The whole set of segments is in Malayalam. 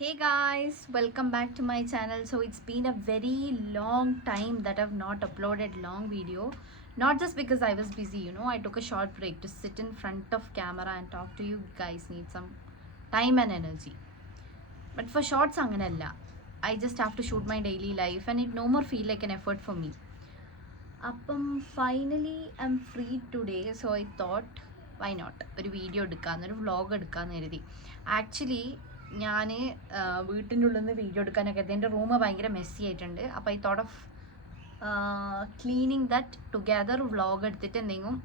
Hey guys, welcome back to my channel. So it's been a very long time that I've not uploaded long video. Not just because I was busy, I took a short break to sit in front of camera and talk to you guys. Need some time and energy. But for shorts anganalla. I just have to shoot my daily life and it no more feel like an effort for me. Finally I'm free today, so I thought why not ഒരു വീഡിയോ എടുക്കാമെന്ന്, ഒരു വ്ളോഗ് എടുക്കാമെന്ന് കരുതി. ആക്ച്വലി ഞാൻ വീട്ടിൻ്റെ ഉള്ളിൽ നിന്ന് വീഡിയോ എടുക്കാനൊക്കെ എൻ്റെ റൂം ഭയങ്കര മെസ്സി ആയിട്ടുണ്ട്. അപ്പോൾ I thought of cleaning that together vlog എടുത്തിട്ട് എന്തെങ്കിലും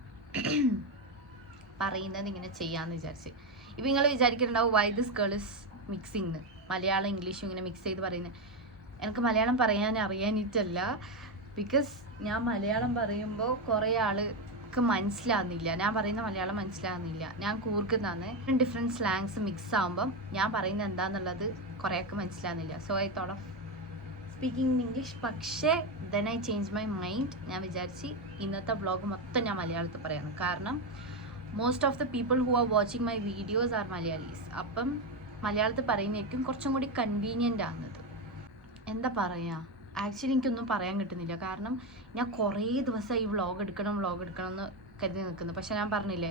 പറയുന്നത് ഇങ്ങനെ ചെയ്യാമെന്ന് വിചാരിച്ച്. ഇപ്പം നിങ്ങൾ വിചാരിക്കുന്നുണ്ടാവും why this girl is mixing, Malayalam ഇംഗ്ലീഷും ഇങ്ങനെ മിക്സ് ചെയ്ത് പറയുന്നത്. എനിക്ക് മലയാളം പറയാൻ അറിയാനിട്ടല്ല, ബിക്കോസ് ഞാൻ മലയാളം പറയുമ്പോൾ കുറേ ആൾക്ക് മനസ്സിലാകുന്നില്ല, ഞാൻ പറയുന്ന മലയാളം മനസ്സിലാകുന്നില്ല. ഞാൻ കൂർക്കുന്നതാണ് ഡിഫറെൻറ്റ് സ്ലാങ്സ് മിക്സ് ആകുമ്പം ഞാൻ പറയുന്നത് എന്താണെന്നുള്ളത് കുറേയൊക്കെ മനസ്സിലാകുന്നില്ല. So I thought of speaking English. പക്ഷേ then I change my mind. ഞാൻ വിചാരിച്ച് ഇന്നത്തെ വ്ളോഗ് മൊത്തം ഞാൻ മലയാളത്തിൽ പറയാമെന്ന്. കാരണം most of the people who are watching my videos are Malayalis. അപ്പം മലയാളത്തിൽ പറയുന്നതായിരിക്കും കുറച്ചും കൂടി കൺവീനിയൻ്റ് ആകുന്നത്. എന്താ പറയുക, ആക്ച്വലി എനിക്കൊന്നും പറയാൻ കിട്ടുന്നില്ല. കാരണം ഞാൻ കുറേ ദിവസം ഈ വ്ളോഗ് എടുക്കണം എന്ന് കരുതി നിൽക്കുന്നു. പക്ഷെ ഞാൻ പറഞ്ഞില്ലേ,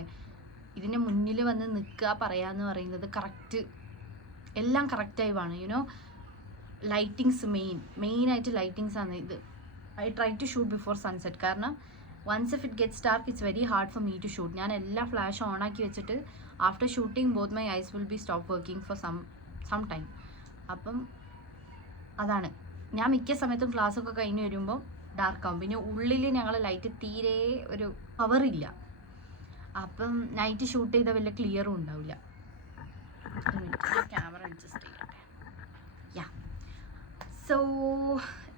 ഇതിൻ്റെ മുന്നിൽ വന്ന് നിൽക്കുക പറയാമെന്ന് പറയുന്നത് കറക്റ്റ്, എല്ലാം കറക്റ്റായി വേണം. ലൈറ്റിങ്സ് മെയിനായിട്ട് ലൈറ്റിങ്സ് ആണ് ഇത്. I try to shoot before sunset. കാരണം once if it gets dark it's very hard for me to shoot. ഞാൻ എല്ലാ ഫ്ലാഷും ഓണാക്കി വെച്ചിട്ട് after shooting both my eyes will be stop working for some time. അപ്പം അതാണ്, ഞാൻ മിക്ക സമയത്തും ക്ലാസ്സൊക്കെ കഴിഞ്ഞ് വരുമ്പോൾ ഡാർക്കാവും. പിന്നെ ഉള്ളിൽ ഞങ്ങൾ ലൈറ്റ് തീരെ ഒരു പവറില്ല. അപ്പം നൈറ്റ് ഷൂട്ട് ചെയ്താൽ വലിയ ക്ലിയറും ഉണ്ടാവില്ല. ക്യാമറ അഡ്ജസ്റ്റ് ചെയ്യട്ടെ. യാ, സോ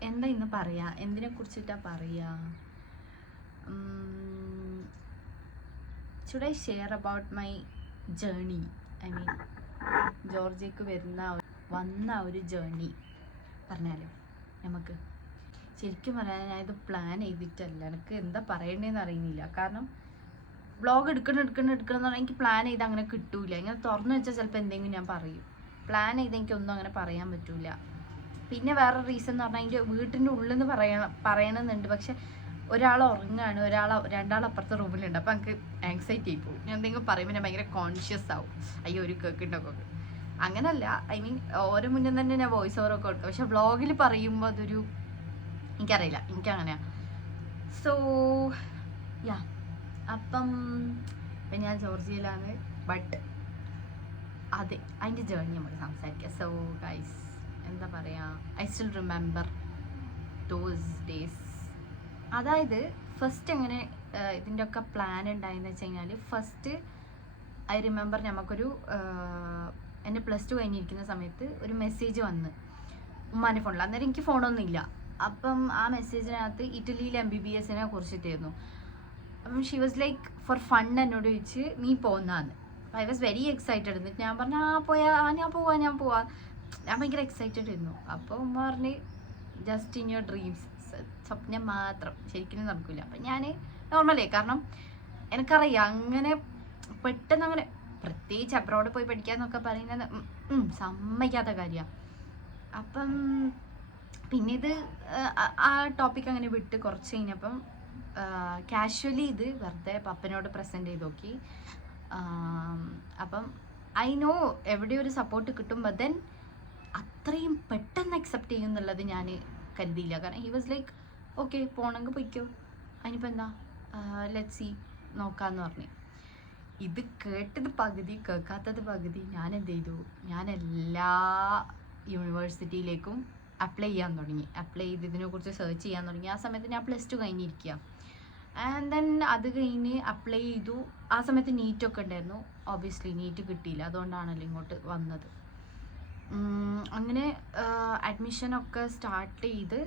എന്താ ഇന്ന് പറയുക, എന്തിനെ കുറിച്ചിട്ടാണ് പറയുക? Should I share about my journey? I mean ജോർജിയക്ക് വന്ന ഒരു ജേർണി പറഞ്ഞാലോ നമുക്ക്? ശരിക്കും പറയാൻ ഞാനിത് പ്ലാൻ ചെയ്തിട്ടല്ല. എനിക്ക് എന്താ പറയണ്ടേന്ന് അറിയുന്നില്ല. കാരണം വ്ളോഗ് എടുക്കണം എന്ന് പറഞ്ഞാൽ എനിക്ക് പ്ലാൻ ചെയ്ത് അങ്ങനെ കിട്ടൂല. ഇങ്ങനെ തുറന്നു വെച്ചാൽ ചിലപ്പോൾ എന്തെങ്കിലും ഞാൻ പറയും. പ്ലാൻ ചെയ്ത് എനിക്കൊന്നും അങ്ങനെ പറയാൻ പറ്റൂല. പിന്നെ വേറെ റീസൺ എന്ന് പറഞ്ഞാൽ അതിൻ്റെ വീട്ടിൻ്റെ ഉള്ളിൽ നിന്ന് പറയണമെന്നുണ്ട്. പക്ഷെ ഒരാൾ ഉറങ്ങുകയാണ്, രണ്ടാൾ അപ്പുറത്തെ റൂമിലുണ്ട്. അപ്പോൾ എനിക്ക് ആങ്സൈറ്റി ആയി പോകും. ഞാൻ എന്തെങ്കിലും പറയുമ്പോൾ ഞാൻ ഭയങ്കര കോൺഷ്യസ് ആവും. അയ്യോ ഒരു കേൾക്കുന്നുണ്ടോ. അങ്ങനല്ല, ഐ മീൻ ഓരോ മുന്നേ തന്നെ ഞാൻ വോയിസ് ഓവറൊക്കെ കൊടുക്കും. പക്ഷെ വ്ളോഗിൽ പറയുമ്പോൾ അതൊരു എനിക്കറിയില്ല, എനിക്കങ്ങനെയാണ്. സോ യാ, അപ്പം ഞാൻ ജോർജിയയിലാണ്. ബട്ട് അതെ, അതിൻ്റെ ജേർണി നമ്മൾ സംസാരിക്കുക. സോ ഗൈസ്, എന്താ പറയുക, I still remember those days. അതായത് ഫസ്റ്റ് എങ്ങനെ ഇതിൻ്റെ ഒക്കെ പ്ലാൻ ഉണ്ടായെന്ന് വെച്ച് കഴിഞ്ഞാൽ, ഫസ്റ്റ് ഐ റിമെമ്പർ നമുക്കൊരു എൻ്റെ +2 കഴിഞ്ഞിരിക്കുന്ന സമയത്ത് ഒരു മെസ്സേജ് വന്ന് ഉമ്മാൻ്റെ ഫോണിൽ. അന്നേരം എനിക്ക് ഫോണൊന്നുമില്ല. അപ്പം ആ മെസ്സേജിനകത്ത് ഇറ്റലിയിലെ MBBS കുറിച്ചിട്ടായിരുന്നു. അപ്പം she was like for fun എന്നോട് ചോദിച്ച് നീ പോകുന്നതാന്ന്. അപ്പം ഐ വാസ് വെരി എക്സൈറ്റഡ്. എന്നിട്ട് ഞാൻ പറഞ്ഞു ഞാൻ പോവാ. ഞാൻ ഭയങ്കര എക്സൈറ്റഡ് ആയിരുന്നു. അപ്പോൾ ഉമ്മ പറഞ്ഞ് ജസ്റ്റ് ഇൻ യുവർ ഡ്രീംസ്, സ്വപ്നം മാത്രം, ശരിക്കും നടക്കില്ല. അപ്പം ഞാൻ നോർമലേ, കാരണം എനിക്കറിയാം അങ്ങനെ പെട്ടെന്ന് അങ്ങനെ പ്രത്യേകിച്ച് അബ്രോഡ് പോയി പഠിക്കാന്നൊക്കെ പറയുന്നത് സമ്മതിക്കാത്ത കാര്യമാണ്. അപ്പം പിന്നെ ഇത് ആ ടോപ്പിക് അങ്ങനെ വിട്ട് കുറച്ച് കഴിഞ്ഞപ്പം കാഷ്വലി ഇത് വെറുതെ പപ്പനോട് പ്രസൻറ്റ് ചെയ്ത് നോക്കി. അപ്പം ഐ നോ എവിടെ ഒരു സപ്പോർട്ട് കിട്ടും. ബട്ട് ദെൻ അത്രയും പെട്ടെന്ന് അക്സെപ്റ്റ് ചെയ്യും എന്നുള്ളത് ഞാൻ കരുതിയില്ല. കാരണം ഹി വാസ് ലൈക്ക് ഓക്കെ പോണെങ്കിൽ പൊയ്ക്കോ, അതിനിപ്പോൾ എന്താ, ലെറ്റ്സ് സീ നോക്കാമെന്ന് പറഞ്ഞു. ഇത് കേട്ടത് പകുതി കേൾക്കാത്തത് പകുതി. ഞാൻ എന്ത് ചെയ്തു, ഞാൻ എല്ലാ യൂണിവേഴ്സിറ്റിയിലേക്കും അപ്ലൈ ചെയ്ത് ഇതിനെക്കുറിച്ച് സെർച്ച് ചെയ്യാൻ തുടങ്ങി. ആ സമയത്ത് ഞാൻ +2 കഴിഞ്ഞിരിക്കുക. ആൻഡ് ദെൻ അത് കഴിഞ്ഞ് അപ്ലൈ ചെയ്തു. ആ സമയത്ത് നീറ്റൊക്കെ ഉണ്ടായിരുന്നു. ഒബ്വിയസ്ലി നീറ്റ് കിട്ടിയില്ല, അതുകൊണ്ടാണല്ലോ ഇങ്ങോട്ട് വന്നത്. അങ്ങനെ അഡ്മിഷനൊക്കെ സ്റ്റാർട്ട് ചെയ്ത്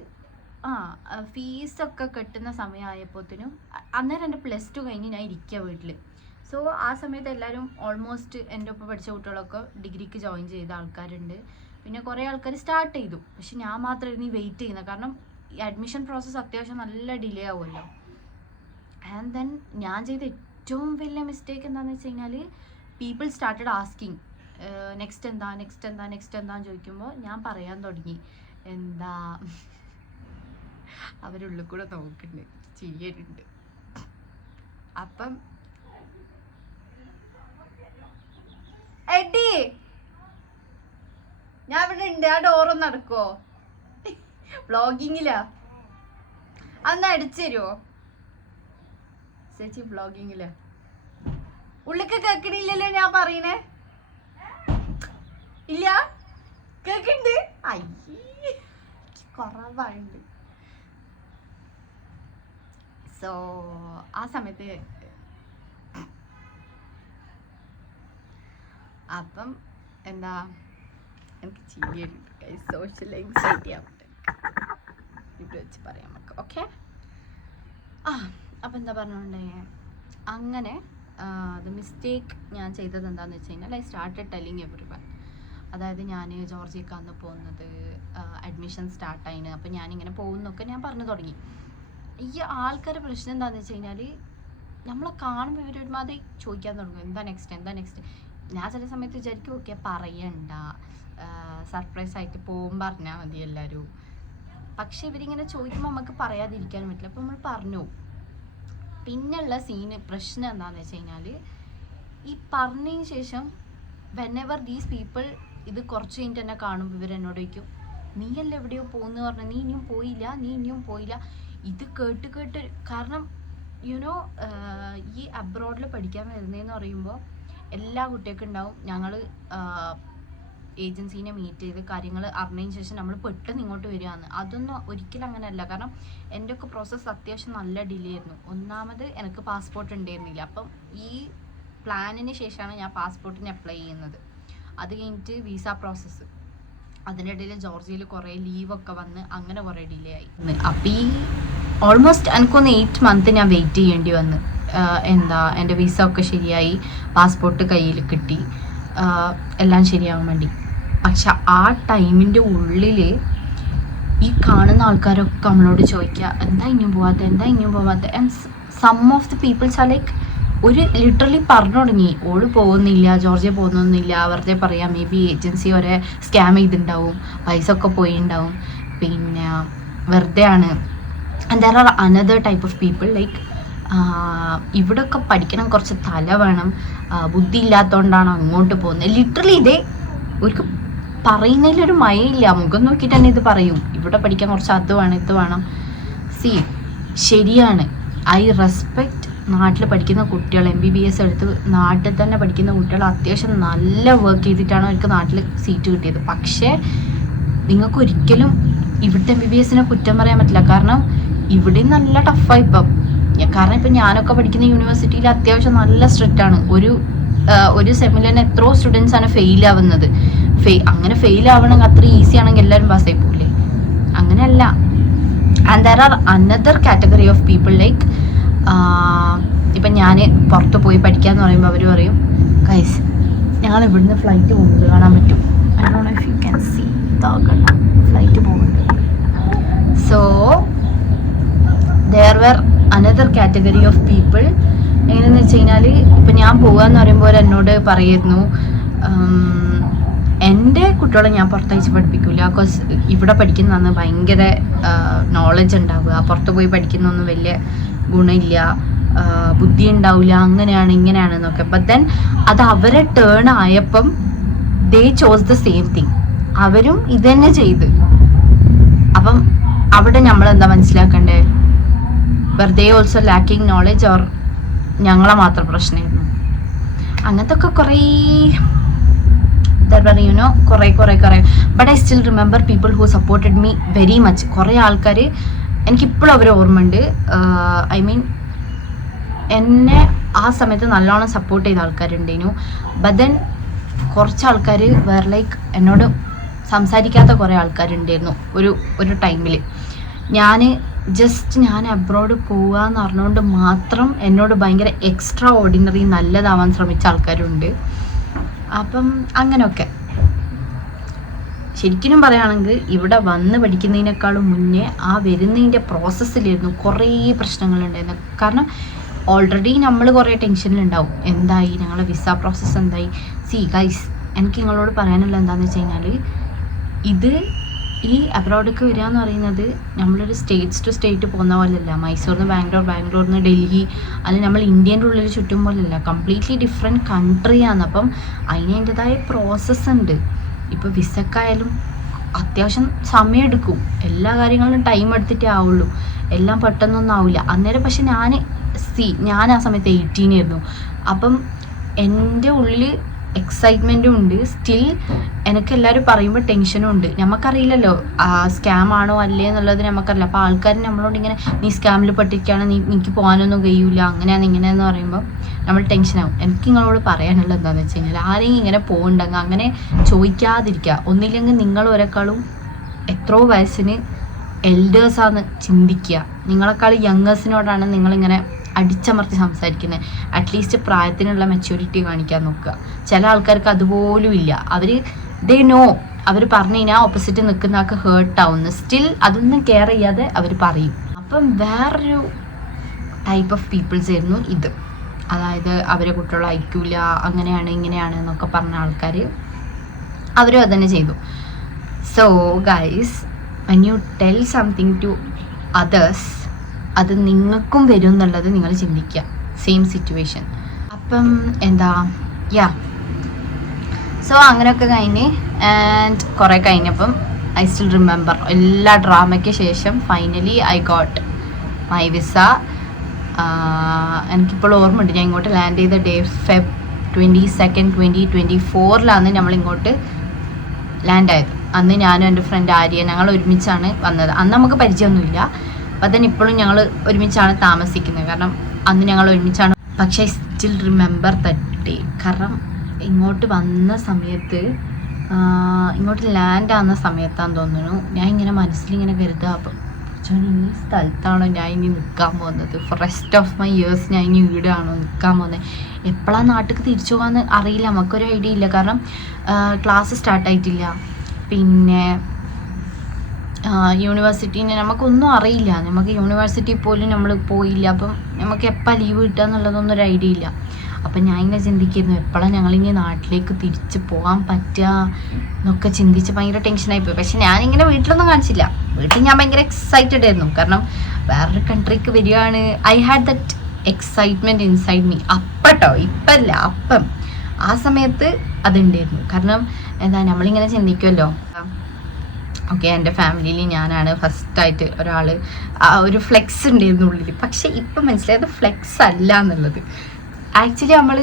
ഫീസൊക്കെ കെട്ടുന്ന സമയമായപ്പോഴത്തേനും അന്നേരം എൻ്റെ +2 കഴിഞ്ഞ് ഞാൻ ഇരിക്കുക വീട്ടിൽ. സോ ആ സമയത്ത് എല്ലാവരും ഓൾമോസ്റ്റ് എൻ്റെ ഒപ്പം പഠിച്ച കുട്ടികളൊക്കെ ഡിഗ്രിക്ക് ജോയിൻ ചെയ്ത ആൾക്കാരുണ്ട്. പിന്നെ കുറേ ആൾക്കാർ സ്റ്റാർട്ട് ചെയ്തു. പക്ഷെ ഞാൻ മാത്രമായിരുന്നു ഈ വെയിറ്റ് ചെയ്യുന്നത്. കാരണം ഈ അഡ്മിഷൻ പ്രോസസ്സ് അത്യാവശ്യം നല്ല ഡിലേ ആവുമല്ലോ. ആൻഡ് ദെൻ ഞാൻ ചെയ്ത ഏറ്റവും വലിയ മിസ്റ്റേക്ക് എന്താണെന്ന് വെച്ച് കഴിഞ്ഞാൽ, പീപ്പിൾ സ്റ്റാർട്ടഡ് ആസ്കിങ് നെക്സ്റ്റ് എന്താന്ന് ചോദിക്കുമ്പോൾ ഞാൻ പറയാൻ തുടങ്ങി എന്താ അവരുള്ളിൽ കൂടെ നോക്കുന്നുണ്ട്, ചിരിയുണ്ട്. അപ്പം എടി ഞാൻ ഇവിടെ ഉണ്ട്, ആ ഡോറൊന്ന് നടക്കുവോ? വ്ളോഗിങ്ങിലാ, അന്ന് അടിച്ചു തരുമോ ചേച്ചി? വ്ളോഗിങ്ങിലാ. ഉള്ളിക്ക് കേക്കണില്ലല്ലോ ഞാൻ പറയണേ? ഇല്ല, കേക്കുണ്ട്. അയ്യേ കുറവാണ്ട്. സോ ആ സമയത്ത് അപ്പം എന്താ എനിക്ക് ചിരിയുണ്ട്, സോഷ്യൽ ആങ്സൈറ്റി ആവട്ടെ ഇവിടെ വെച്ച് പറയാം നമുക്ക്. ഓക്കെ, അപ്പം എന്താ പറഞ്ഞോണ്ടേ, അങ്ങനെ ദ മിസ്റ്റേക്ക് ഞാൻ ചെയ്തത് എന്താണെന്ന് വെച്ച് കഴിഞ്ഞാൽ ഐ സ്റ്റാർട്ടഡ് ടെല്ലിങ് എവരിവൺ. അതായത് ഞാൻ ജോർജിയക്ക് അന്ന് പോകുന്നത്, അഡ്മിഷൻ സ്റ്റാർട്ടായിന്, അപ്പം ഞാനിങ്ങനെ പോകുന്നൊക്കെ ഞാൻ പറഞ്ഞു തുടങ്ങി. ഈ ആൾക്കാരുടെ പ്രശ്നം എന്താണെന്ന് വെച്ച് കഴിഞ്ഞാൽ നമ്മളെ കാണുമ്പോൾ ഇവർ ഒരുമാതിരി ചോദിക്കാൻ തുടങ്ങും, എന്താ നെക്സ്റ്റ്. ഞാൻ ചില സമയത്ത് വിചാരിക്കും ഓക്കെ പറയണ്ട, സർപ്രൈസ് ആയിട്ട് പോകുമ്പോൾ പറഞ്ഞാൽ മതി എല്ലാവരും. പക്ഷെ ഇവരിങ്ങനെ ചോദിക്കുമ്പോൾ നമുക്ക് പറയാതിരിക്കാനും പറ്റില്ല, അപ്പം നമ്മൾ പറഞ്ഞു. പിന്നെയുള്ള പ്രശ്നം എന്താണെന്ന് വെച്ച് കഴിഞ്ഞാൽ ഈ പറഞ്ഞതിന് ശേഷം വെനെവർ ദീസ് പീപ്പിൾ ഇത് കുറച്ച് കഴിഞ്ഞിട്ട് എന്നെ കാണുമ്പോൾ ഇവരെന്നോട് ചോദിക്കും, നീയല്ല എവിടെയോ പോകുന്നു പറഞ്ഞാൽ നീ ഇനിയും പോയില്ല. ഇത് കേട്ട് കാരണം യുനോ ഈ അബ്രോഡിൽ പഠിക്കാൻ വരുന്നതെന്ന് പറയുമ്പോൾ എല്ലാ കുട്ടികൾക്കും ഉണ്ടാവും. ഞങ്ങൾ ഏജൻസീനെ മീറ്റ് ചെയ്ത് കാര്യങ്ങൾ അറിഞ്ഞതിന് ശേഷം നമ്മൾ പെട്ടെന്ന് ഇങ്ങോട്ട് വരികയാണ്. അതൊന്നും ഒരിക്കലും അങ്ങനെയല്ല. കാരണം എൻ്റെ ഒക്കെ പ്രോസസ്സ് അത്യാവശ്യം നല്ല ഡിലേ ആയിരുന്നു. ഒന്നാമത് എനിക്ക് പാസ്പോർട്ട് ഉണ്ടായിരുന്നില്ല. അപ്പം ഈ പ്ലാനിന് ശേഷമാണ് ഞാൻ പാസ്പോർട്ടിന് അപ്ലൈ ചെയ്യുന്നത്. അത് കഴിഞ്ഞിട്ട് വിസ പ്രോസസ്സ്, അതിനിടയിൽ ജോർജിയയിൽ കുറേ ലീവൊക്കെ വന്ന് അങ്ങനെ കുറേ ഡിലേ ആയി. അപ്പം ഈ ഓൾമോസ്റ്റ് എനിക്കൊന്ന് 8 months ഞാൻ വെയിറ്റ് ചെയ്യേണ്ടി വന്ന്. എൻ്റെ വിസ ഒക്കെ ശരിയായി, പാസ്പോർട്ട് കയ്യിൽ കിട്ടി, എല്ലാം ശരിയാവാൻ വേണ്ടി. പക്ഷെ ആ ടൈമിൻ്റെ ഉള്ളിൽ ഈ കാണുന്ന ആൾക്കാരൊക്കെ നമ്മളോട് ചോദിക്കുക, എന്താ ഇനിയും പോവാത്ത. And some of the peoples are like ഒരു ലിറ്ററലി പറഞ്ഞു തുടങ്ങി, ഓള് പോകുന്നില്ല, ജോർജിയ പോകുന്നൊന്നുമില്ല, വെറുതെ പറയാം, മേ ബി ഏജൻസി ഒരേ സ്കാം ചെയ്തിട്ടുണ്ടാവും, പൈസ ഒക്കെ പോയിണ്ടാവും, പിന്നെ വെറുതെ ആണ്. And there are another type of people like ഇവിടെയൊക്കെ പഠിക്കണം, കുറച്ച് തല വേണം, ബുദ്ധി ഇല്ലാത്തതുകൊണ്ടാണ് അങ്ങോട്ട് പോകുന്നത്. ലിറ്ററലി ഇതേ ഒരു പറയുന്നതിലൊരു മയമില്ല, മുഖം നോക്കിയിട്ട് തന്നെ ഇത് പറയും, ഇവിടെ പഠിക്കാൻ കുറച്ച് അത് വേണം ഇത് വേണം. സി ശരിയാണ്, ഐ റെസ്പെക്റ്റ് നാട്ടിൽ പഠിക്കുന്ന കുട്ടികൾ, MBBS എടുത്ത് നാട്ടിൽ തന്നെ പഠിക്കുന്ന കുട്ടികൾ അത്യാവശ്യം നല്ല വർക്ക് ചെയ്തിട്ടാണ് അവർക്ക് നാട്ടിൽ സീറ്റ് കിട്ടിയത്. പക്ഷേ നിങ്ങൾക്ക് ഒരിക്കലും ഇവിടുത്തെ MBBSനെ കുറ്റം പറയാൻ പറ്റില്ല. കാരണം ഇവിടെയും നല്ല ടഫായി ഇപ്പം. കാരണം ഇപ്പം ഞാനൊക്കെ പഠിക്കുന്ന യൂണിവേഴ്സിറ്റിയിൽ അത്യാവശ്യം നല്ല സ്ട്രിക്റ്റ് ആണ്. ഒരു സെമിൽ തന്നെ എത്രയോ സ്റ്റുഡൻസാണ് ഫെയിലാവുന്നത്. അങ്ങനെ ഫെയിലാവണമെങ്കിൽ അത്ര ഈസി ആണെങ്കിൽ എല്ലാവരും പാസ്സായി പോകില്ലേ? അങ്ങനെയല്ല. And there are another category of people like ഇപ്പം ഞാൻ പുറത്ത് പോയി പഠിക്കാന്ന് പറയുമ്പോൾ അവർ പറയും, ഗൈസ് ഞങ്ങൾ ഇവിടുന്ന് ഫ്ലൈറ്റ് പോകുന്നത് കാണാൻ പറ്റും. I don't know if you can see, ഇതാകണ്ട ഫ്ലൈറ്റ് പോകുന്നുണ്ട്. So there were another category of people. എങ്ങനെയെന്ന് വെച്ച് കഴിഞ്ഞാൽ ഇപ്പം ഞാൻ പോകാന്ന് പറയുമ്പോൾ എന്നോട് പറയുന്നു, എൻ്റെ കുട്ടികളെ ഞാൻ പുറത്തയച്ച് പഠിപ്പിക്കില്ല, ബിക്കോസ് ഇവിടെ പഠിക്കുന്നതാണ് ഭയങ്കര നോളജ് ഉണ്ടാവുക, പുറത്ത് പോയി പഠിക്കുന്നൊന്നും വലിയ ഗുണമില്ല, ബുദ്ധി ഉണ്ടാവില്ല, അങ്ങനെയാണ് ഇങ്ങനെയാണെന്നൊക്കെ. ബട്ട് ദെൻ അത് അവരെ ടേൺ ആയപ്പം ദേ ചോസ് ദ സെയിം തിങ്, അവരും ഇത് തന്നെ ചെയ്ത്. അപ്പം അവിടെ നമ്മളെന്താ മനസ്സിലാക്കണ്ടേ? വെറുതെ ഓൾസോ ലാക്കിങ് നോളജ് ഓർ ഞങ്ങളെ മാത്രം പ്രശ്നമായിരുന്നു. അങ്ങനത്തെ ഒക്കെ കുറേ കുറേ. But I still remember people who supported me very much. കുറേ ആൾക്കാർ എനിക്കിപ്പോഴും അവർ ഓർമ്മയുണ്ട്. ഐ മീൻ എന്നെ ആ സമയത്ത് നല്ലോണം സപ്പോർട്ട് ചെയ്ത ആൾക്കാരുണ്ടേനു. ബട്ട് ദെൻ കുറച്ച് ആൾക്കാർ വേറെ ലൈക്ക് എന്നോട് സംസാരിക്കാത്ത കുറേ ആൾക്കാരുണ്ടായിരുന്നു ഒരു ടൈമിൽ. ഞാൻ അബ്രോഡ് പോവുക എന്ന് പറഞ്ഞുകൊണ്ട് മാത്രം എന്നോട് ഭയങ്കര എക്സ്ട്രാ ഓർഡിനറി നല്ലതാവാൻ ശ്രമിച്ച ആൾക്കാരുണ്ട്. അപ്പം അങ്ങനെയൊക്കെ ശരിക്കും പറയുകയാണെങ്കിൽ ഇവിടെ വന്ന് പഠിക്കുന്നതിനേക്കാളും മുന്നേ ആ വരുന്നതിൻ്റെ പ്രോസസ്സിലായിരുന്നു കുറേ പ്രശ്നങ്ങളുണ്ടായിരുന്നു. കാരണം ഓൾറെഡി നമ്മൾ കുറേ ടെൻഷനിലുണ്ടാവും, എന്തായി ഞങ്ങളെ വിസ പ്രോസസ്സ് എന്തായി. സി ഗൈസ്, എനിക്ക് നിങ്ങളോട് പറയാനുള്ളത് എന്താണെന്ന് വെച്ച് കഴിഞ്ഞാൽ, ഇത് ഈ അബ്രോഡൊക്കെ വരിക എന്ന് പറയുന്നത് നമ്മളൊരു സ്റ്റേറ്റ്സ് ടു സ്റ്റേറ്റ് പോകുന്ന പോലെയല്ല. മൈസൂരിൽ നിന്ന് ബാംഗ്ലൂർ, ബാംഗ്ലൂരിൽ നിന്ന് ഡൽഹി, അല്ലെങ്കിൽ നമ്മൾ ഇന്ത്യൻ്റെ ഉള്ളിൽ ചുറ്റും പോലെയല്ല. കംപ്ലീറ്റ്ലി ഡിഫറെൻറ്റ് കൺട്രിയാണ്. അപ്പം അതിന് അതിൻ്റെതായ പ്രോസസ്സ് ഉണ്ട്. ഇപ്പോൾ വിസക്കായാലും അത്യാവശ്യം സമയമെടുക്കും. എല്ലാ കാര്യങ്ങളും ടൈം എടുത്തിട്ടേ ആവുള്ളൂ. എല്ലാം പെട്ടെന്നൊന്നും ആവില്ല അന്നേരം. പക്ഷെ ഞാൻ ആ സമയത്ത് 18 ആയിരുന്നു. അപ്പം എൻ്റെ ഉള്ളിൽ എക്സൈറ്റ്മെൻറ്റും ഉണ്ട്. സ്റ്റിൽ എനിക്ക് എല്ലാവരും പറയുമ്പോൾ ടെൻഷനും ഉണ്ട്. നമുക്കറിയില്ലല്ലോ സ്കാം ആണോ അല്ലേ എന്നുള്ളത് നമുക്കറിയില്ല. അപ്പോൾ ആൾക്കാർ നമ്മളോട് ഇങ്ങനെ നീ സ്കാമിൽ പെട്ടിരിക്കുകയാണ്, എനിക്ക് പോകാനൊന്നും കഴിയില്ല, അങ്ങനെയാണ് ഇങ്ങനെയെന്ന് പറയുമ്പോൾ നമ്മൾ ടെൻഷനാവും. എനിക്ക് നിങ്ങളോട് പറയാനുള്ളത് എന്താണെന്ന് വെച്ച് കഴിഞ്ഞാൽ, ആരെങ്കിലും ഇങ്ങനെ പോകുന്നുണ്ടെങ്കിൽ അങ്ങനെ ചോദിക്കാതിരിക്കുക. ഒന്നില്ലെങ്കിൽ നിങ്ങൾ ഒരെക്കാളും എത്രയോ വയസ്സിന് എൽഡേഴ്സാന്ന് ചിന്തിക്കുക. നിങ്ങളെക്കാൾ യങ്ങേഴ്സിനോടാണ് നിങ്ങളിങ്ങനെ അടിച്ചമർത്തി സംസാരിക്കുന്നത്. അറ്റ്ലീസ്റ്റ് പ്രായത്തിനുള്ള മെച്യൂരിറ്റി കാണിക്കാൻ നോക്കുക. ചില ആൾക്കാർക്ക് അതുപോലും ഇല്ല. അവർ പറഞ്ഞു കഴിഞ്ഞാൽ ഓപ്പോസിറ്റ് നിൽക്കുന്ന ആൾക്ക് ഹേർട്ടാവുന്നു. സ്റ്റിൽ അതൊന്നും കെയർ ചെയ്യാതെ അവർ പറയും. അപ്പം വേറൊരു ടൈപ്പ് ഓഫ് പീപ്പിൾസ് ആയിരുന്നു ഇത്. അതായത് അവരെ കുട്ടികളെ അയക്കൂല, അങ്ങനെയാണ് ഇങ്ങനെയാണ് എന്നൊക്കെ പറഞ്ഞ ആൾക്കാർ അവരും അതന്നെ ചെയ്തു. So guys, when you tell something to others, അത് നിങ്ങൾക്കും വരും എന്നുള്ളത് നിങ്ങൾ ചിന്തിക്കുക. Same situation. അപ്പം സോ അങ്ങനെയൊക്കെ കഴിഞ്ഞ് ആൻഡ് കുറേ കഴിഞ്ഞപ്പം ഐ സ്റ്റിൽ റിമെമ്പർ എല്ലാ ഡ്രാമയ്ക്ക് ശേഷം finally I got my visa. എനിക്കിപ്പോൾ ഓർമ്മയുണ്ട്, ഞാൻ ഇങ്ങോട്ട് ലാൻഡ് ചെയ്ത ഡേ Feb 22, 2024 നമ്മളിങ്ങോട്ട് ലാൻഡായത്. അന്ന് ഞാനും എൻ്റെ ഫ്രണ്ട് ആര്യ ഞങ്ങൾ ഒരുമിച്ചാണ് വന്നത്. അന്ന് നമുക്ക് പരിചയമൊന്നുമില്ല. അപ്പം തന്നെ ഇപ്പോഴും ഞങ്ങൾ ഒരുമിച്ചാണ് താമസിക്കുന്നത്. കാരണം അന്ന് ഞങ്ങൾ ഒരുമിച്ചാണ്. പക്ഷേ സ്റ്റിൽ റിമെമ്പർ തട്ടി. കാരണം ഇങ്ങോട്ട് വന്ന സമയത്ത്, ഇങ്ങോട്ട് ലാൻഡ് ആവുന്ന സമയത്താന്ന് തോന്നുന്നു, ഞാൻ ഇങ്ങനെ മനസ്സിലിങ്ങനെ കരുതുക, അപ്പം ഈ സ്ഥലത്താണോ ഞാൻ ഇനി നിൽക്കാൻ പോകുന്നത്? Four rest of my years ഞാൻ ഇനി ഇവിടെയാണോ നിൽക്കാൻ പോകുന്നത്? എപ്പോഴാണ് നാട്ടിലേക്ക് തിരിച്ചു പോകാമെന്ന് അറിയില്ല. നമുക്കൊരു ഐഡിയ ഇല്ല. കാരണം ക്ലാസ് സ്റ്റാർട്ടായിട്ടില്ല. പിന്നെ യൂണിവേഴ്സിറ്റീനെ നമുക്കൊന്നും അറിയില്ല. നമുക്ക് യൂണിവേഴ്സിറ്റി പോലും നമ്മൾ പോയില്ല. അപ്പം നമുക്ക് എപ്പോൾ ലീവ് കിട്ടുക എന്നുള്ളതൊന്നും ഒരു ഐഡിയ ഇല്ല. അപ്പം ഞാൻ ഇങ്ങനെ ചിന്തിക്കുന്നു, എപ്പോഴാണ് ഞങ്ങളിങ്ങനെ നാട്ടിലേക്ക് തിരിച്ച് പോകാൻ പറ്റുക എന്നൊക്കെ ചിന്തിച്ച് ഭയങ്കര ടെൻഷനായിപ്പോയി. പക്ഷെ ഞാനിങ്ങനെ വീട്ടിലൊന്നും കാണിച്ചില്ല. വീട്ടിൽ ഞാൻ ഭയങ്കര എക്സൈറ്റഡ് ആയിരുന്നു. കാരണം വേറൊരു കൺട്രിക്ക് വരികയാണ്. I had that excitement inside me. അപ്പട്ടോ, ഇപ്പല്ല, അപ്പം ആ സമയത്ത് അതുണ്ടായിരുന്നു. കാരണം നമ്മളിങ്ങനെ ചിന്തിക്കുമല്ലോ, ഓക്കെ എൻ്റെ ഫാമിലിയിൽ ഞാനാണ് ഫസ്റ്റായിട്ട് ഒരാൾ, ഒരു ഫ്ലെക്സ് ഉണ്ടായിരുന്നു ഉള്ളിൽ. പക്ഷെ ഇപ്പം മനസ്സിലായത് ഫ്ലെക്സ് അല്ല എന്നുള്ളത്. ആക്ച്വലി നമ്മൾ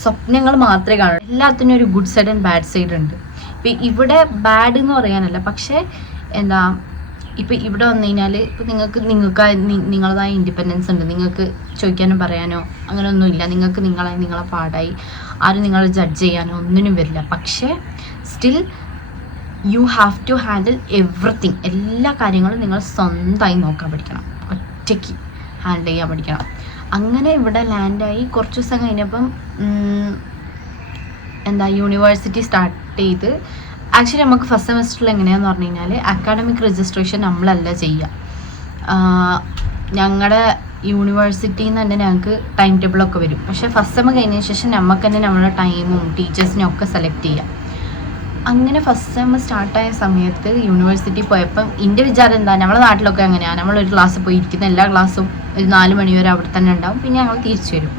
സ്വപ്നങ്ങൾ മാത്രമേ കാണൂ. എല്ലാത്തിനും ഒരു good side and bad side ഉണ്ട്. ഇപ്പം ഇവിടെ ബാഡ് എന്ന് പറയാനല്ല, പക്ഷേ ഇപ്പം ഇവിടെ വന്നു കഴിഞ്ഞാൽ ഇപ്പം നിങ്ങളതായ ഇൻഡിപെൻഡൻസ് ഉണ്ട്. നിങ്ങൾക്ക് ചോദിക്കാനോ പറയാനോ അങ്ങനെയൊന്നുമില്ല. നിങ്ങൾക്ക് നിങ്ങളെ പാടായി ആരും നിങ്ങളെ ജഡ്ജ് ചെയ്യാനോ ഒന്നിനും വരില്ല. പക്ഷേ still you have to handle everything. എല്ലാ കാര്യങ്ങളും നിങ്ങൾ സ്വന്തമായി നോക്കാൻ പഠിക്കണം. ഒറ്റയ്ക്ക് ഹാൻഡിൽ ചെയ്യാൻ പഠിക്കണം. അങ്ങനെ ഇവിടെ ലാൻഡായി കുറച്ച് ദിവസം കഴിഞ്ഞപ്പം യൂണിവേഴ്സിറ്റി സ്റ്റാർട്ട് ചെയ്ത്. ആക്ച്വലി നമുക്ക് ഫസ്റ്റ് സെമസ്റ്ററിൽ എങ്ങനെയാണെന്ന് പറഞ്ഞു കഴിഞ്ഞാൽ അക്കാഡമിക് രജിസ്ട്രേഷൻ നമ്മളല്ല ചെയ്യുക. ഞങ്ങളുടെ യൂണിവേഴ്സിറ്റിയിൽ നിന്ന് തന്നെ ഞങ്ങൾക്ക് ടൈം ടേബിളൊക്കെ വരും. പക്ഷേ ഫസ്റ്റ് സെം കഴിഞ്ഞതിന് ശേഷം നമുക്ക് തന്നെ നമ്മുടെ ടൈമും ടീച്ചേഴ്സിനെ ഒക്കെ സെലക്ട് ചെയ്യാം. അങ്ങനെ ഫസ്റ്റ് സെം സ്റ്റാർട്ടായ സമയത്ത് യൂണിവേഴ്സിറ്റി പോയപ്പം എൻ്റെ വിചാരം എന്താ, നമ്മുടെ നാട്ടിലൊക്കെ അങ്ങനെയാണ്. നമ്മളൊരു ക്ലാസ്സിൽ പോയി ഇരിക്കുന്ന എല്ലാ ക്ലാസ്സും ഒരു 4 മണി വരെ അവിടെ തന്നെ ഉണ്ടാവും. പിന്നെ ഞങ്ങൾ തിരിച്ചു വരും.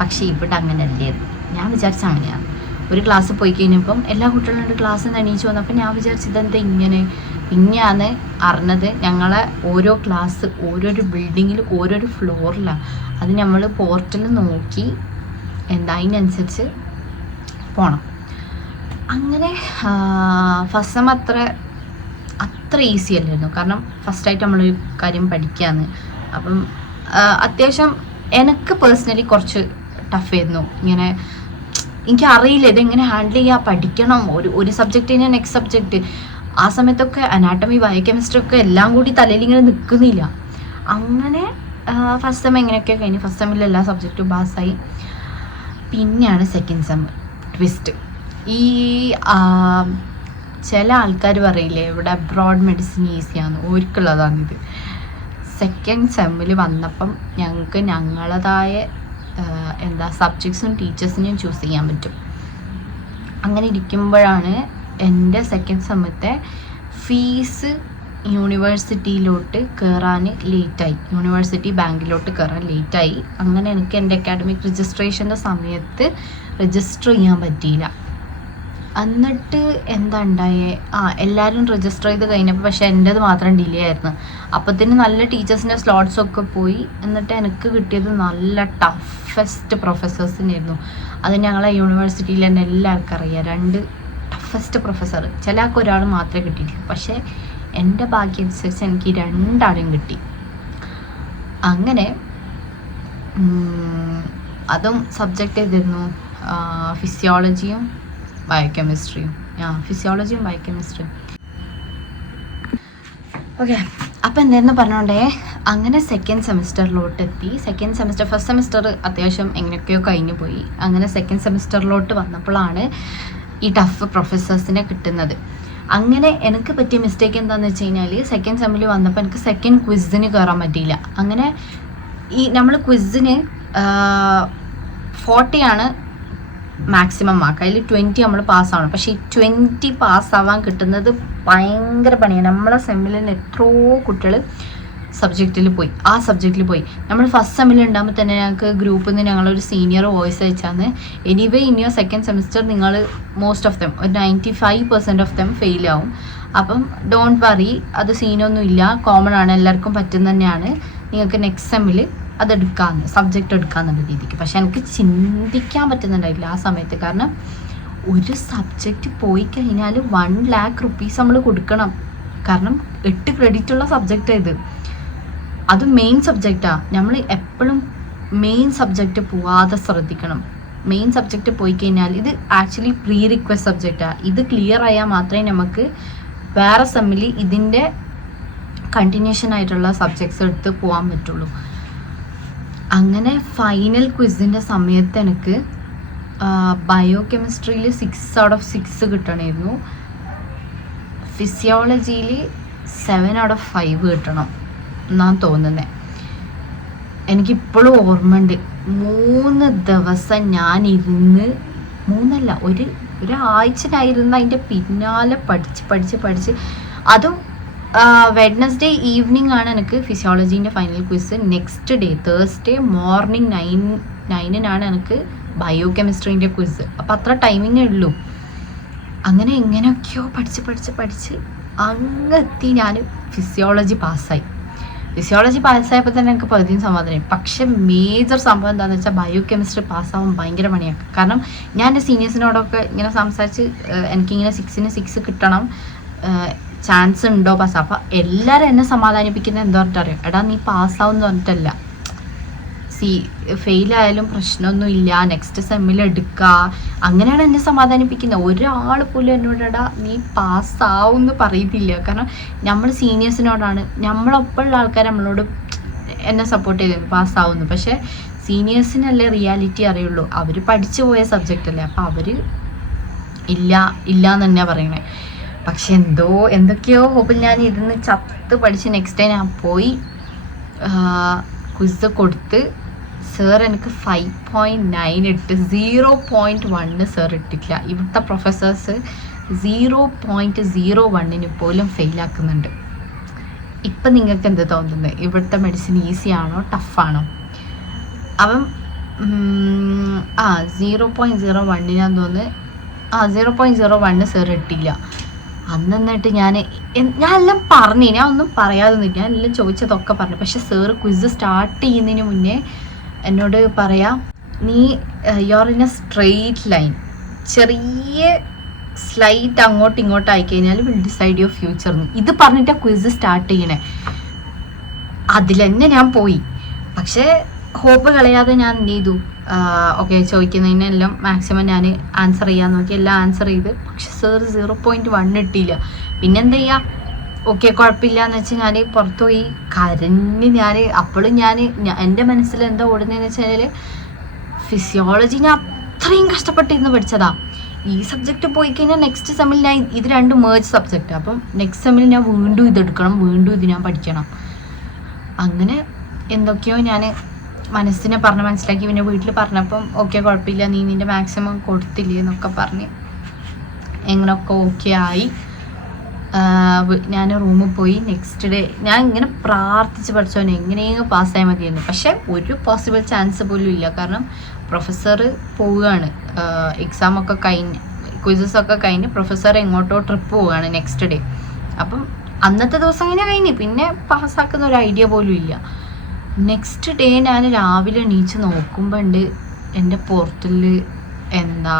പക്ഷേ ഇവിടെ അങ്ങനെ അല്ലായിരുന്നു. ഞാൻ വിചാരിച്ച അങ്ങനെയാണ്. ഒരു ക്ലാസ് പോയി കഴിഞ്ഞപ്പം എല്ലാ കുട്ടികളുണ്ട് ക്ലാസ്സിൽ നിന്ന് എണീച്ച് വന്നു. അപ്പം ഞാൻ വിചാരിച്ചു ഇതെന്താ ഇങ്ങനെ. പിന്നെയാണ് അറിഞ്ഞത് ഞങ്ങളെ ഓരോ ക്ലാസ് ഓരോരോ ബിൽഡിങ്ങിൽ ഓരോരോ ഫ്ലോറിലാണ്. അത് നമ്മൾ പോർട്ടൽ നോക്കി അതിനനുസരിച്ച് പോകണം. അങ്ങനെ ഫസ്റ്റ് സെം അത്ര ഈസി അല്ലായിരുന്നു. കാരണം ഫസ്റ്റായിട്ട് നമ്മളൊരു കാര്യം പഠിക്കുകയാണ്. അപ്പം അത്യാവശ്യം എനിക്ക് പേഴ്സണലി കുറച്ച് ടഫായിരുന്നു. ഇങ്ങനെ എനിക്കറിയില്ല ഇതെങ്ങനെ ഹാൻഡിൽ ചെയ്യുക, പഠിക്കണം. ഒരു സബ്ജക്റ്റ് കഴിഞ്ഞാൽ നെക്സ്റ്റ് സബ്ജക്റ്റ്. ആ സമയത്തൊക്കെ അനാട്ടമി ബയോകെമിസ്ട്രി ഒക്കെ എല്ലാം കൂടി തലയിൽ ഇങ്ങനെ നിൽക്കുന്നില്ല. അങ്ങനെ ഫസ്റ്റ് സെം എങ്ങനെയൊക്കെ കഴിഞ്ഞ് ഫസ്റ്റ് സെമ്മിൽ എല്ലാ സബ്ജക്റ്റും പാസ്സായി. പിന്നെയാണ് സെക്കൻഡ് സെം ട്വിസ്റ്റ്. ഈ ചില ആൾക്കാർ പറയില്ലേ ഇവിടെ അബ്രോഡ് മെഡിസിൻ ഈസിയാണ്, ഓർക്കുള്ളതാണിത്. സെക്കൻഡ് സെമ്മിൽ വന്നപ്പം ഞങ്ങൾക്ക് ഞങ്ങളതായ സബ്ജക്ട്സും ടീച്ചേഴ്സിനെയും ചൂസ് ചെയ്യാൻ പറ്റും. അങ്ങനെ ഇരിക്കുമ്പോഴാണ് എൻ്റെ സെക്കൻഡ് സെമ്മത്തെ ഫീസ് യൂണിവേഴ്സിറ്റിയിലോട്ട് കയറാൻ ലേറ്റായി, യൂണിവേഴ്സിറ്റി ബാങ്കിലോട്ട് കയറാൻ ലേറ്റായി. അങ്ങനെ എനിക്ക് എൻ്റെ അക്കാഡമിക് രജിസ്ട്രേഷൻ്റെ സമയത്ത് രജിസ്റ്റർ ചെയ്യാൻ പറ്റിയില്ല. എന്നിട്ട് എന്താ ഉണ്ടായേ, എല്ലാവരും രജിസ്റ്റർ ചെയ്ത് കഴിഞ്ഞപ്പോൾ പക്ഷേ എൻ്റേത് മാത്രം ഡിലേ ആയിരുന്നു. അപ്പത്തിന് നല്ല ടീച്ചേഴ്സിൻ്റെ സ്ലോട്ട്സൊക്കെ പോയി. എന്നിട്ട് എനിക്ക് കിട്ടിയത് നല്ല ടഫസ്റ്റ് പ്രൊഫസേഴ്സിനായിരുന്നു. അത് ഞങ്ങളെ യൂണിവേഴ്സിറ്റിയിൽ തന്നെ എല്ലാവർക്കും അറിയാം, 2 ടഫസ്റ്റ് പ്രൊഫസർ. ചില ആൾക്ക് ഒരാൾ മാത്രമേ കിട്ടിയിട്ടുള്ളൂ, പക്ഷേ എൻ്റെ ഭാഗ്യം അനുസരിച്ച് എനിക്ക് 2 ആളും കിട്ടി. അങ്ങനെ അതും സബ്ജക്റ്റ് ചെയ്തിരുന്നു ഫിസിയോളജിയും ബയോകെമിസ്ട്രിയും. ഫിസിയോളജിയും ബയോകെമിസ്ട്രിയും. ഓക്കെ, അപ്പം എന്തായിരുന്നു പറഞ്ഞോണ്ടേ, അങ്ങനെ സെക്കൻഡ് സെമിസ്റ്ററിലോട്ട് എത്തി. സെക്കൻഡ് സെമിസ്റ്റർ, ഫസ്റ്റ് സെമിസ്റ്റർ അത്യാവശ്യം എങ്ങനെയൊക്കെയോ കഴിഞ്ഞു പോയി. അങ്ങനെ സെക്കൻഡ് സെമിസ്റ്ററിലോട്ട് വന്നപ്പോഴാണ് ഈ ടഫ് പ്രൊഫസേഴ്സിനെ കിട്ടുന്നത്. അങ്ങനെ എനിക്ക് പറ്റിയ മിസ്റ്റേക്ക് എന്താണെന്ന് വെച്ച് കഴിഞ്ഞാൽ, സെക്കൻഡ് സെമ്മിൽ വന്നപ്പോൾ എനിക്ക് സെക്കൻഡ് ക്വിസിന് കയറാൻ പറ്റിയില്ല. അങ്ങനെ ഈ നമ്മൾ ക്വിസിന് 40 ആണ് മാക്സിമം മാർക്ക്, അതിൽ 20 നമ്മൾ പാസ്സാവണം. പക്ഷേ ഈ 20 പാസ്സാവാൻ കിട്ടുന്നത് ഭയങ്കര പണിയാണ്. നമ്മളെ സെമ്മിൽ തന്നെ എത്രയോ കുട്ടികൾ ആ സബ്ജക്റ്റിൽ പോയി. നമ്മൾ ഫസ്റ്റ് സെമ്മിൽ ഉണ്ടാകുമ്പോൾ തന്നെ ഞങ്ങൾക്ക് ഗ്രൂപ്പിൽ നിന്ന് ഞങ്ങളൊരു സീനിയർ വോയിസ് അയച്ചാന്ന്, anyway in your second semester നിങ്ങൾ മോസ്റ്റ് ഓഫ് ദം, ഒരു 95% ഓഫ് ദം ഫെയിലാവും. അപ്പം ഡോണ്ട് വറി, അത് സീനൊന്നും ഇല്ല, കോമൺ ആണ്, എല്ലാവർക്കും പറ്റുന്ന തന്നെയാണ്, നിങ്ങൾക്ക് നെക്സ്റ്റ് സെമ്മിൽ അതെടുക്കാമെന്ന്, സബ്ജക്റ്റ് എടുക്കാമെന്നുള്ള രീതിക്ക്. പക്ഷെ എനിക്ക് ചിന്തിക്കാൻ പറ്റുന്നുണ്ടായില്ല ആ സമയത്ത്. കാരണം ഒരു സബ്ജക്റ്റ് പോയി കഴിഞ്ഞാൽ 1 lakh rupees നമ്മൾ കൊടുക്കണം. കാരണം 8 credit ഉള്ള സബ്ജക്റ്റാണ് ഇത്. അത് മെയിൻ സബ്ജക്റ്റാണ്. നമ്മൾ എപ്പോഴും മെയിൻ സബ്ജക്റ്റ് പോവാതെ ശ്രദ്ധിക്കണം. മെയിൻ സബ്ജക്റ്റ് പോയി കഴിഞ്ഞാൽ ഇത് ആക്ച്വലി പ്രീ റിക്വസ്റ്റ് സബ്ജക്റ്റാണ്. ഇത് ക്ലിയർ ആയാൽ മാത്രമേ നമുക്ക് വേറെ സെമ്മിൽ ഇതിൻ്റെ കണ്ടിന്യൂഷൻ ആയിട്ടുള്ള സബ്ജക്ട്സ് എടുത്ത് പോകാൻ പറ്റുള്ളൂ. അങ്ങനെ ഫൈനൽ ക്വിസിൻ്റെ സമയത്ത് എനിക്ക് ബയോകെമിസ്ട്രിയിൽ 6 out of 6 കിട്ടണമായിരുന്നു. ഫിസിയോളജിയിൽ 7 out of 5 കിട്ടണം എന്നാണ് തോന്നുന്നത്. എനിക്കിപ്പോഴും ഓർമ്മയുണ്ട്, 3 ദിവസം ഞാൻ ഇരുന്ന്, 3 അല്ല, ഒരാഴ്ച ഞാൻ ഇരുന്ന് അതിൻ്റെ പിന്നാലെ പഠിച്ച് അതും വെഡ്നസ്ഡേ ഈവനിങ് ആണ് എനിക്ക് ഫിസിയോളജീൻ്റെ final quiz. Next day Thursday morning 9 എനിക്ക് ബയോകെമിസ്ട്രീൻ്റെ ക്വിസ്. അപ്പം അത്ര ടൈമിങ്ങേ ഉള്ളൂ. അങ്ങനെ എങ്ങനെയൊക്കെയോ പഠിച്ച് അങ്ങെത്തി ഞാൻ ഫിസിയോളജി പാസ്സായി. ഫിസിയോളജി പാസ്സായപ്പോൾ തന്നെ എനിക്ക് പകുതിയും സമാധാനം. പക്ഷെ മേജർ സംഭവം എന്താണെന്ന് വെച്ചാൽ ബയോകെമിസ്ട്രി പാസ്സാവാൻ ഭയങ്കര പണിയാണ്. കാരണം ഞാൻ എൻ്റെ സീനിയേഴ്സിനോടൊക്കെ ഇങ്ങനെ സംസാരിച്ച് എനിക്കിങ്ങനെ 6ന് 6 കിട്ടണം, ചാൻസ് ഉണ്ടോ പാസ്. അപ്പം എല്ലാവരും എന്നെ സമാധാനിപ്പിക്കുന്നത് എന്താ പറഞ്ഞിട്ടറിയാം, എടാ നീ പാസ്സാവും എന്ന് പറഞ്ഞിട്ടല്ല, ഫെയിലായാലും പ്രശ്നമൊന്നും ഇല്ല, നെക്സ്റ്റ് സെമ്മിൽ എടുക്കുക, അങ്ങനെയാണ് എന്നെ സമാധാനിപ്പിക്കുന്നത്. ഒരാൾ പോലും എന്നോടെടാ നീ പാസ്സാവും എന്ന് പറയുന്നില്ല. കാരണം നമ്മൾ സീനിയേഴ്സിനോടാണ്, നമ്മളൊപ്പമുള്ള ആൾക്കാർ നമ്മളോട് എന്നെ സപ്പോർട്ട് ചെയ്തത് പാസ്സാവുന്നു. പക്ഷേ സീനിയേഴ്സിനല്ലേ റിയാലിറ്റി അറിയുള്ളൂ, അവർ പഠിച്ചു പോയ സബ്ജക്റ്റ് അല്ലേ. അപ്പം അവർ ഇല്ല എന്ന് തന്നെയാണ് പറയണേ. പക്ഷെ എന്തൊക്കെയോ ഹോപ്പിൽ ഞാൻ ഇരുന്ന് ചത്ത് പഠിച്ച് നെക്സ്റ്റ് ഡേ ഞാൻ പോയി ക്വിസ് കൊടുത്ത്. സാർ എനിക്ക് 5.9 ഇട്ട്, 0.1 സാർ ഇട്ടിട്ടില്ല. ഇവിടുത്തെ പ്രൊഫസേഴ്സ് 0.01 പോലും ഫെയിലാക്കുന്നുണ്ട്. ഇപ്പം നിങ്ങൾക്ക് എന്ത് തോന്നുന്നത്, ഇവിടുത്തെ മെഡിസിൻ ഈസിയാണോ ടഫാണോ? അപ്പം 0.01 തോന്നുന്നു, 0.01 സാർ ഇട്ടില്ല. എന്നിട്ട് ഞാൻ എല്ലാം പറഞ്ഞു, ഞാൻ ഒന്നും പറയാതൊന്നുമില്ല, ഞാൻ എല്ലാം ചോദിച്ചതൊക്കെ പറഞ്ഞു. പക്ഷെ സാറ് ക്വിസ് സ്റ്റാർട്ട് ചെയ്യുന്നതിന് മുന്നേ എന്നോട് പറയാം, നീ your in A straight line, ചെറിയ സ്ലൈറ്റ് അങ്ങോട്ടും ഇങ്ങോട്ടും ആയിക്കഴിഞ്ഞാൽ വിൽ ഡിസൈഡ് യുവർ ഫ്യൂച്ചർ. ഇത് പറഞ്ഞിട്ടാണ് ക്വിസ് സ്റ്റാർട്ട് ചെയ്യണേ. അതിൽ തന്നെ ഞാൻ പോയി. പക്ഷേ ഹോപ്പ് കളയാതെ ഞാൻ എന്ത് ചെയ്തു, ഓക്കെ ചോദിക്കുന്നതിനെല്ലാം മാക്സിമം ഞാൻ ആൻസർ ചെയ്യാൻ നോക്കി, എല്ലാം ആൻസർ ചെയ്ത്. പക്ഷെ സാർ 0.1 ഇട്ടില്ല. പിന്നെന്താ ചെയ്യുക, ഓക്കെ കുഴപ്പമില്ല എന്ന് വെച്ചാൽ ഞാൻ പുറത്തു പോയി കരഞ്ഞ്. അപ്പോഴും എൻ്റെ മനസ്സിൽ എന്താ ഓടുന്നതെന്ന് വെച്ചാൽ, ഫിസിയോളജി ഞാൻ അത്രയും കഷ്ടപ്പെട്ടിരുന്ന് പഠിച്ചതാ. ഈ സബ്ജക്റ്റ് പോയി കഴിഞ്ഞാൽ നെക്സ്റ്റ് സെമ്മിൽ ഞാൻ ഇത് 2 മേജ് സബ്ജക്റ്റ്, അപ്പം നെക്സ്റ്റ് സെമ്മിൽ ഞാൻ വീണ്ടും ഇതെടുക്കണം, വീണ്ടും ഇത് ഞാൻ പഠിക്കണം. അങ്ങനെ എന്തൊക്കെയോ ഞാൻ മനസ്സിനെ മനസ്സിലാക്കി. പിന്നെ വീട്ടിൽ പറഞ്ഞപ്പം ഓക്കെ കുഴപ്പമില്ല, നീ നിൻ്റെ മാക്സിമം കൊടുത്തില്ലേ എന്നൊക്കെ പറഞ്ഞ് എങ്ങനെയൊക്കെ ഓക്കെ ആയി. ഞാൻ റൂമിൽ പോയി. നെക്സ്റ്റ് ഡേ ഞാൻ ഇങ്ങനെ പ്രാർത്ഥിച്ച് പഠിച്ചോനെ എങ്ങനെയെങ്കിലും പാസ്സായാൽ മതിയായിരുന്നു. പക്ഷെ ഒരു പോസിബിൾ ചാൻസ് പോലും ഇല്ല. കാരണം പ്രൊഫസർ പോവുകയാണ്, എക്സാമൊക്കെ കഴിഞ്ഞ് ക്വിസസൊക്കെ കഴിഞ്ഞ് പ്രൊഫസർ എങ്ങോട്ടോ ട്രിപ്പ് പോവുകയാണ് നെക്സ്റ്റ് ഡേ. അപ്പം അന്നത്തെ ദിവസം ഇങ്ങനെ കഴിഞ്ഞ് പിന്നെ പാസ്സാക്കുന്ന ഒരു ഐഡിയ പോലും ഇല്ല. നെക്സ്റ്റ് ഡേ ഞാൻ രാവിലെ എണീച്ച് നോക്കുമ്പോൾ ഉണ്ട് എൻ്റെ പോർട്ടലിൽ എന്താ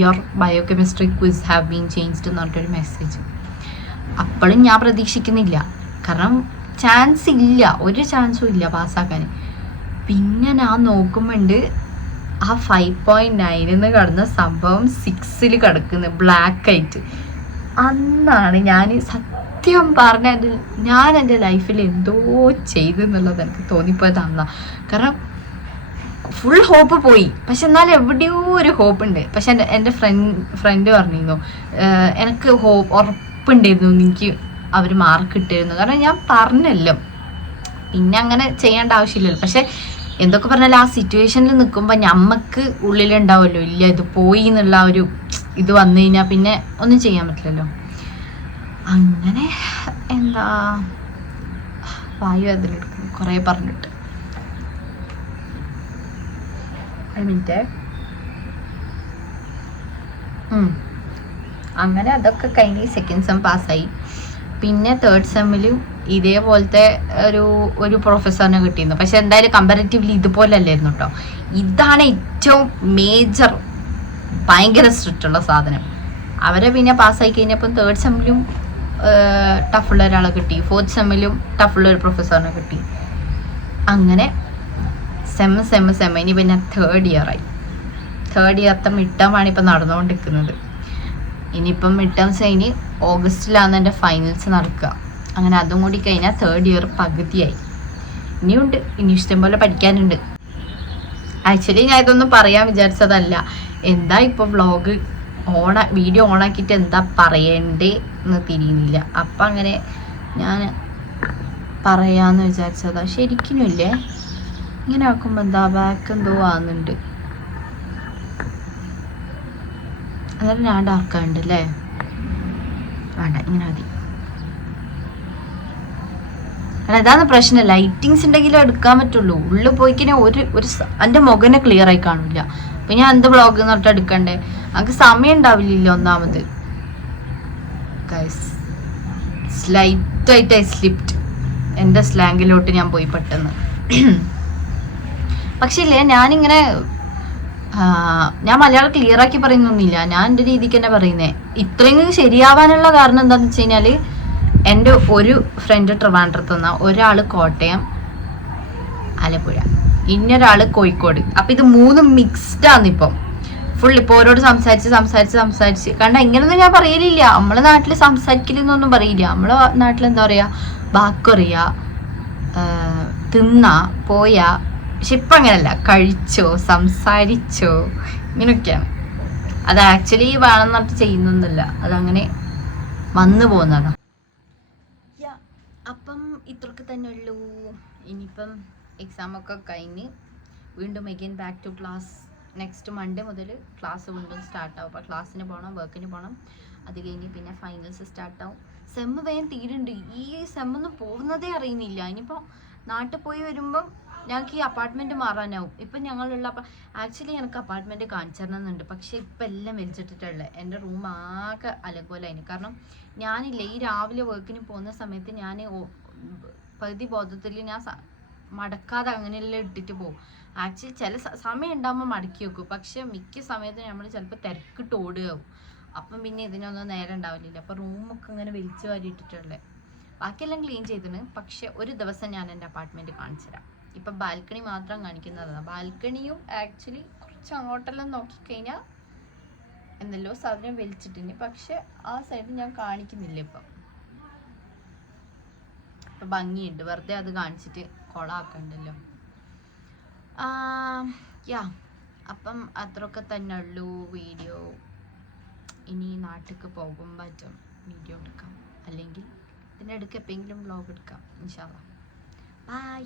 your biochemistry quiz have been changed എന്ന് പറഞ്ഞിട്ടൊരു മെസ്സേജ്. അപ്പോഴും ഞാൻ പ്രതീക്ഷിക്കുന്നില്ല, കാരണം ചാൻസ് ഇല്ല, ഒരു ചാൻസും ഇല്ല പാസ്സാക്കാൻ. പിന്നെ ഞാൻ നോക്കുമ്പോണ്ട് ആ 5.9 കടന്ന സംഭവം 6 കിടക്കുന്നത് ബ്ലാക്ക് ആയിട്ട്. അന്നാണ് ഞാൻ സത്യം പറഞ്ഞ ഞാൻ എൻ്റെ ലൈഫിൽ എന്തോ ചെയ്തു എന്നുള്ളത് എനിക്ക് തോന്നിപ്പോയത് അന്നാ. കാരണം ഫുൾ ഹോപ്പ് പോയി, പക്ഷെ എന്നാലും എവിടെയോ ഒരു ഹോപ്പ് ഉണ്ട്. പക്ഷെ എൻ്റെ ഫ്രണ്ട് പറഞ്ഞിരുന്നു എനിക്ക് ഉറപ്പുണ്ടായിരുന്നു എനിക്ക് അവർ മാർക്ക് കിട്ടിയിരുന്നു. കാരണം ഞാൻ പറഞ്ഞല്ലോ, പിന്നെ അങ്ങനെ ചെയ്യേണ്ട ആവശ്യമില്ലല്ലോ. പക്ഷെ എന്തൊക്കെ പറഞ്ഞാലും ആ സിറ്റുവേഷനിൽ നിൽക്കുമ്പോൾ ഞമ്മക്ക് ഉള്ളിലുണ്ടാവുമല്ലോ, ഇല്ല ഇത് പോയി എന്നുള്ള ഒരു ഇത് വന്നു കഴിഞ്ഞാൽ പിന്നെ ഒന്നും ചെയ്യാൻ പറ്റില്ലല്ലോ. അങ്ങനെ എന്താ വായു അതിലെടുക്കുന്നു കുറേ പറഞ്ഞിട്ട്. അങ്ങനെ അതൊക്കെ കഴിഞ്ഞ് സെക്കൻഡ് സെം പാസ്സായി. പിന്നെ തേർഡ് സെമ്മിലും ഇതേപോലത്തെ ഒരു പ്രൊഫസറിനെ കിട്ടിയിരുന്നു. പക്ഷെ എന്തായാലും കമ്പാരിറ്റീവ്ലി ഇതുപോലെ അല്ലായിരുന്നു കേട്ടോ. ഇതാണ് ഏറ്റവും മേജർ ഭയങ്കര സ്ട്രിക്റ്റ് ഉള്ള സാധനം. അവരെ പിന്നെ പാസ്സായി കഴിഞ്ഞപ്പം തേർഡ് സെമ്മിലും ടഫുള്ള ഒരാളെ കിട്ടി, ഫോർത്ത് സെമ്മിലും ടഫുള്ള ഒരു പ്രൊഫസറിനെ കിട്ടി. അങ്ങനെ സെമ്മ ഇനി പിന്നെ തേർഡ് ഇയറായി. തേർഡ് ഇയറത്തെ മിഡ് ടേം ആണ് ഇപ്പം നടന്നുകൊണ്ടിരിക്കുന്നത്. ഇനിയിപ്പം മിഡ് ടേംസ് കഴിഞ്ഞ് ഓഗസ്റ്റിലാണ് എൻ്റെ ഫൈനൽസ് നടക്കുക. അങ്ങനെ അതും കൂടി കഴിഞ്ഞാൽ തേർഡ് ഇയർ പകുതിയായി. ഇനിയുണ്ട്, ഇനി ഇഷ്ടംപോലെ പഠിക്കാനുണ്ട്. ആക്ച്വലി ഞാൻ ഇതൊന്നും പറയാൻ വിചാരിച്ചതല്ല. എന്താ ഇപ്പോൾ വ്ളോഗ് വീഡിയോ ഓണാക്കിയിട്ട് എന്താ പറയണ്ടേ എന്ന് തിരിയുന്നില്ല. അപ്പം അങ്ങനെ ഞാൻ പറയാമെന്ന് വിചാരിച്ചതാ. ശരിക്കും ഇല്ലേ ഇങ്ങനെ ആക്കുമ്പോൾ എന്താ ബാക്ക് എന്തോ ആകുന്നുണ്ട്. അതായത് ഞാൻ ഡാർക്കാണ്ട് അല്ലേ, വേണ്ട ഇങ്ങനെ മതി. കാരണം ഇതാണ് പ്രശ്നം, ലൈറ്റിങ്സ് ഉണ്ടെങ്കിലും എടുക്കാൻ പറ്റുള്ളൂ. ഉള്ളിൽ പോയിക്കഴിഞ്ഞാൽ ഒരു എൻ്റെ മുഖനെ ക്ലിയർ ആയി കാണില്ല. അപ്പം ഞാൻ എന്ത് വ്ളോഗ് എന്ന് പറഞ്ഞിട്ട് എടുക്കണ്ടേ, നമുക്ക് സമയം ഉണ്ടാവില്ലല്ലോ. ഒന്നാമത് സ്ലൈറ്റായിട്ട് സ്ലിപ്റ്റ് എൻ്റെ സ്ലാങ്ങിലോട്ട് ഞാൻ പോയി പെട്ടെന്ന്. പക്ഷേ ഇല്ലേ ഞാനിങ്ങനെ ഞാൻ മലയാളം ക്ലിയർ ആക്കി പറയുന്നൊന്നുമില്ല, ഞാൻ എൻ്റെ രീതിക്ക് തന്നെ പറയുന്നേ. ഇത്രയും ശരിയാവാനുള്ള കാരണം എന്താണെന്ന് വെച്ച് കഴിഞ്ഞാൽ എൻ്റെ ഒരു ഫ്രണ്ട് ട്രിവാൻഡ്രത്ത് നിന്ന്, ഒരാൾ കോട്ടയം ആലപ്പുഴ, ഇന്നൊരാൾ കോഴിക്കോട്. അപ്പം ഇത് മൂന്നും മിക്സ്ഡ് ആണിപ്പം ഫുൾ. ഇപ്പോൾ ഓരോട് സംസാരിച്ച് കാരണം ഇങ്ങനൊന്നും ഞാൻ പറയലില്ല. നമ്മളെ നാട്ടിൽ സംസാരിക്കലെന്നൊന്നും പറയില്ല. നമ്മളെ നാട്ടിൽ എന്താ പറയുക, ബാക്കറിയ തിന്നാ പോയാ. പക്ഷെ ഇപ്പം അങ്ങനെയല്ല, കഴിച്ചോ സംസാരിച്ചോ ഇങ്ങനെയൊക്കെയാണ്. അത് ആക്ച്വലി വേണമെന്ന് പറഞ്ഞിട്ട് ചെയ്യുന്നൊന്നുമില്ല, അതങ്ങനെ വന്നു പോകുന്നതാണ്. അപ്പം ഇത്രയൊക്കെ തന്നെ ഉള്ളൂ. ഇനിയിപ്പം എക്സാമൊക്കെ കഴിഞ്ഞ് വീണ്ടും again back to class. Next Monday മുതൽ ക്ലാസ് വീണ്ടും സ്റ്റാർട്ടാവും. അപ്പോൾ ക്ലാസ്സിന് പോകണം, വർക്കിന് പോകണം. അത് കഴിഞ്ഞ് പിന്നെ ഫൈനൽസ് സ്റ്റാർട്ടാവും. സെമ്മ് വേഗം തീരുന്നുണ്ട്. ഈ സെമ്മൊന്നും പോകുന്നതേ അറിയുന്നില്ല. ഇനിയിപ്പോൾ നാട്ടിൽ പോയി വരുമ്പം ഞങ്ങൾക്ക് ഈ അപ്പാർട്ട്മെൻറ്റ് മാറാനാവും. ഇപ്പം ഞങ്ങളുള്ള ആക്ച്വലി എനിക്ക് അപ്പാർട്ട്മെൻറ്റ് കാണിച്ചു തരണമെന്നുണ്ട്. പക്ഷേ ഇപ്പം എല്ലാം വലിച്ചിട്ടിട്ടുള്ളത്. എൻ്റെ റൂം ആകെ അലങ്കോലായിന്. കാരണം ഞാനില്ല ഈ രാവിലെ വർക്കിന് പോകുന്ന സമയത്ത് ഞാൻ പകുതി ബോധത്തിൽ ഞാൻ മടക്കാതെ അങ്ങനെയെല്ലാം ഇട്ടിട്ട് പോകും. ആക്ച്വലി ചില സമയം ഉണ്ടാകുമ്പോൾ മടക്കി വെക്കും. പക്ഷെ മിക്ക സമയത്തും നമ്മൾ ചിലപ്പോൾ തിരക്കിട്ട് ഓടുകയാവും. അപ്പം പിന്നെ ഇതിനൊന്നും നേരം ഉണ്ടാവില്ല. അപ്പോൾ റൂമൊക്കെ ഇങ്ങനെ വലിച്ചു വാരി ഇട്ടിട്ടുള്ളത്. ബാക്കിയെല്ലാം ക്ലീൻ ചെയ്തിന്. പക്ഷെ ഒരു ദിവസം ഞാൻ എൻ്റെ അപ്പാർട്ട്മെൻറ്റ് കാണിച്ചു തരാം. ഇപ്പം ബാൽക്കണി മാത്രം കാണിക്കുന്നതാണ്. ബാൽക്കണിയും ആക്ച്വലി കുറച്ച് അങ്ങോട്ടെല്ലാം നോക്കിക്കഴിഞ്ഞാൽ എന്തല്ലോ സാധനം വലിച്ചിട്ടുണ്ട്. പക്ഷെ ആ സൈഡ് ഞാൻ കാണിക്കുന്നില്ല. ഇപ്പം ഭംഗിയുണ്ട്, വെറുതെ അത് കാണിച്ചിട്ട് കൊളാക്കണ്ടല്ലോ. അപ്പം അത്രയൊക്കെ തന്നെ ഉള്ളൂ വീഡിയോ. ഇനി നാട്ടിലേക്ക് പോകും പറ്റും വീഡിയോ എടുക്കാം, അല്ലെങ്കിൽ ഇതിനിടയ്ക്ക് എപ്പോഴെങ്കിലും വ്ളോഗ് എടുക്കാം ഇൻഷാ അല്ലാ. ബൈ.